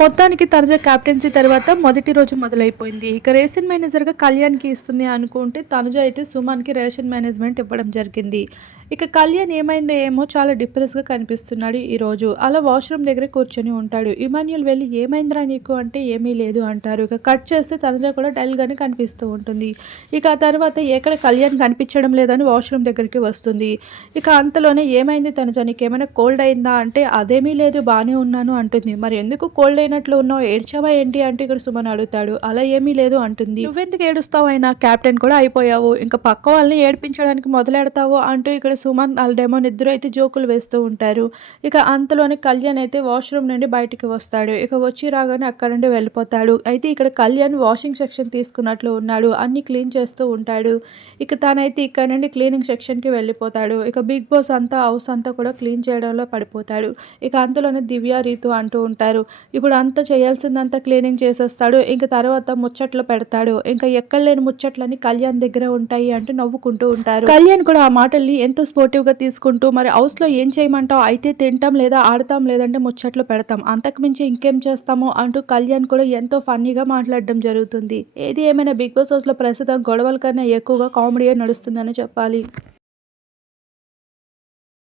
మొత్తానికి తనుజ క్యాప్టెన్సీ తర్వాత మొదటి రోజు మొదలైపోయింది. ఇక రేషన్ మేనేజర్గా కళ్యాణ్కి ఇస్తుంది అనుకుంటే తనుజ అయితే సుమాన్కి రేషన్ మేనేజ్మెంట్ ఇవ్వడం జరిగింది. ఇక కళ్యాణ్ ఏమైందో ఏమో చాలా డిప్రెస్గా కనిపిస్తున్నాడు ఈరోజు అలా వాష్రూమ్ దగ్గర కూర్చొని ఉంటాడు. ఇమాన్యుల్ వెళ్ళి ఏమైందిరా నీకు? అంటే ఏమీ లేదు అంటారు. ఇక కట్ చేస్తే తనుజ కూడా డల్గానే కనిపిస్తూ ఉంటుంది. ఇక ఆ తర్వాత ఎక్కడ కళ్యాణ్ కనిపించడం లేదని వాష్రూమ్ దగ్గరికి వస్తుంది. ఇక అంతలోనే ఏమైంది తనుజ? నీకు ఏమైనా కోల్డ్ అయిందా? అంటే అదేమీ లేదు బాగానే ఉన్నాను అంటుంది. మరి ఎందుకు కోల్డ్ అయినట్లు ఉన్నావు ఏడ్చావా ఏంటి? అంటే ఇక్కడ సుమన్ అడుగుతాడు. అలా ఏమీ లేదు అంటుంది. నువ్వెందుకు ఏడుస్తావు అయినా? కెప్టెన్ కూడా అయిపోయావు. ఇంకా పక్క వాళ్ళని ఏడిపించడానికి మొదలెడతావు అంటూ ఇక్కడ సుమన్ వాళ్ళ డెమోన్ ఇద్దరు అయితే జోకులు వేస్తూ ఉంటారు. ఇక అంతలోనే కళ్యాణ్ అయితే వాష్రూమ్ నుండి బయటికి వస్తాడు. ఇక వచ్చి రాగానే అక్కడ నుండి వెళ్ళిపోతాడు. అయితే ఇక్కడ కళ్యాణ్ వాషింగ్ సెక్షన్ తీసుకున్నట్లు ఉన్నాడు. అన్ని క్లీన్ చేస్తూ ఉంటాడు. ఇక తనైతే ఇక్కడ నుండి క్లీనింగ్ సెక్షన్కి వెళ్ళిపోతాడు. ఇక బిగ్ బాస్ అంతా హౌస్ అంతా కూడా క్లీన్ చేయడంలో పడిపోతాడు. ఇక అంతలోనే దివ్య రీతు అంటూ ఉంటారు. ఇప్పుడు అంతా చేయాల్సిందంతా క్లీనింగ్ చేసేస్తాడు. ఇంక తర్వాత ముచ్చట్లు పెడతాడు. ఇంకా ఎక్కడ లేని ముచ్చట్లని కళ్యాణ్ దగ్గర ఉంటాయి అంటూ నవ్వుకుంటూ ఉంటారు. కళ్యాణ్ కూడా ఆ మాటల్ని ఎంతో స్పోర్టివ్గా తీసుకుంటూ మరి హౌస్లో ఏం చేయమంటావు? అయితే తింటాం లేదా ఆడతాం లేదంటే ముచ్చట్లు పెడతాం. అంతకు మించి ఇంకేం చేస్తాము? అంటూ కళ్యాణ్ కూడా ఎంతో ఫన్నీగా మాట్లాడడం జరుగుతుంది. ఏది ఏమైనా బిగ్ బాస్ హౌస్లో ప్రస్తుతం గొడవల కన్నా ఎక్కువగా కామెడీ నడుస్తుందని చెప్పాలి.